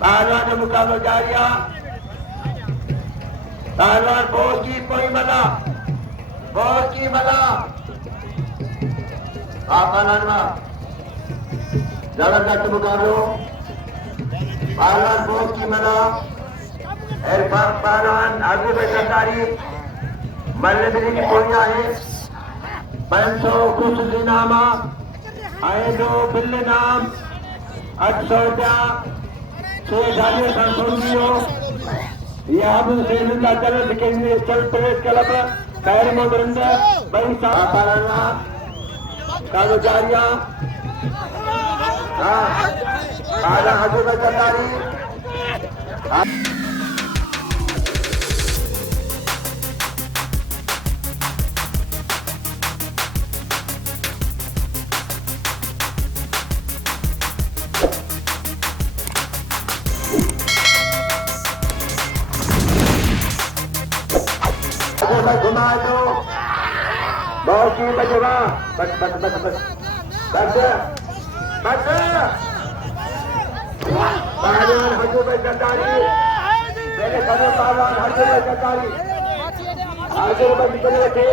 पहलवान मुकाबला जारिया पहलवान बहुत की कोई मला पहलवान जबरदस्त मुकाबलो पहलवान बहुत की मला इरफान पहलवान आगू में सरकारी मल्लबरी की कोइया है 500 कुछ दिनामा आए दो बिल्ले नाम 800 रुपया 6 संसोनियो यह अब से का चल के चल प्रवेश क्लब खैर मोदरंद बड़ी सापाराना कागजारिया आला आगू में सरकारी घुमा दो बहुत की बचवा बस पहलवान हजू भाई सरकारी मेरे खबर पहलवान हजू भाई सरकारी आगे निकले थे